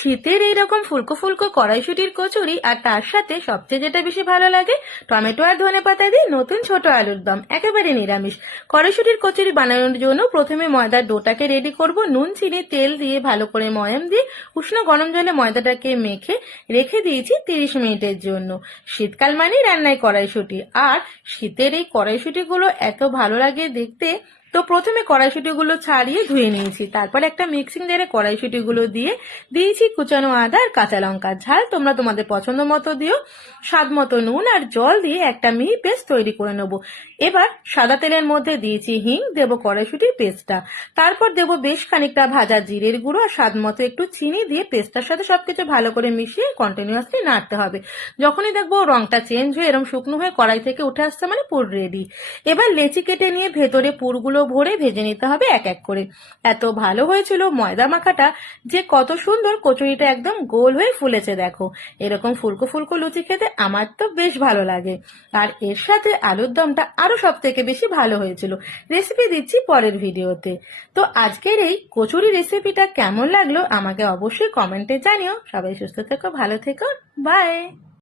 শীতের এইরকম ফুলকো ফুলকো কড়াইশুটির কচুরি, আর তার সাথে সবচেয়ে যেটা বেশি ভালো লাগে, টমেটো আর ধনেপাতা দিয়ে নতুন ছোট আলুর দম, একেবারে নিরামিষ। কড়াইশুটির কচুরি বানানোর জন্য প্রথমে ময়দার ডোটাকে রেডি করব। নুন, চিনি, তেল দিয়ে ভালো করে ময়াম দিয়ে উষ্ণ গরম জলে ময়দাটাকে মেখে রেখে দিয়েছি 30 মিনিটের জন্য। শীতকাল মানেই রান্নায় কড়াইশুটি, আর শীতের এই কড়াইশুটিগুলো এত ভালো লাগে দেখতে। তো প্রথমে কড়াইশুটিগুলো ছাড়িয়ে ধুয়ে নিয়েছি, তারপর একটা মিক্সিং জারে কড়াইশুটিগুলো দিয়ে দিয়েছি কুচানো আদা আর কাঁচা লঙ্কা। ঝাল তোমরা তোমাদের পছন্দ মতো দিও। স্বাদ মতো নুন আর জল দিয়ে একটা মিহি পেস্ট তৈরি করে নেবো। এবার সাদা তেলের মধ্যে দিয়েছি হিং, দেবো কড়াইশুটির পেস্টটা, তারপর দেবো বেশ খানিকটা ভাজা জিরের গুঁড়ো আর স্বাদ মতো একটু চিনি দিয়ে পেস্টটার সাথে সবকিছু ভালো করে মিশিয়ে কন্টিনিউয়াসলি নাড়তে হবে। যখনই দেখবো রংটা চেঞ্জ হয়ে এরকম শুকনো হয়ে কড়াই থেকে উঠে আসছে মানে পুর রেডি। এবার লেচি কেটে নিয়ে ভেতরে পুরগুলো ভরে ভেজে নিতে হবে এক এক করে। এত ভালো হয়েছিল ময়দা মাখাটা যে কত সুন্দর কচুরিটা একদম গোল হয়ে ফুলেছে দেখো। এরকম ফুলকো ফুলকো লুচি খেতে আমার তো বেশ ভালো লাগে, আর এর সাথে আলুর দমটা আরো সব থেকে বেশি ভালো হয়েছিল। রেসিপি দিচ্ছি পরের ভিডিওতে। তো আজকের এই কচুরি রেসিপিটা কেমন লাগলো আমাকে অবশ্যই কমেন্টে জানিও। সবাই সুস্থ থেকো, ভালো থেকো, বাই।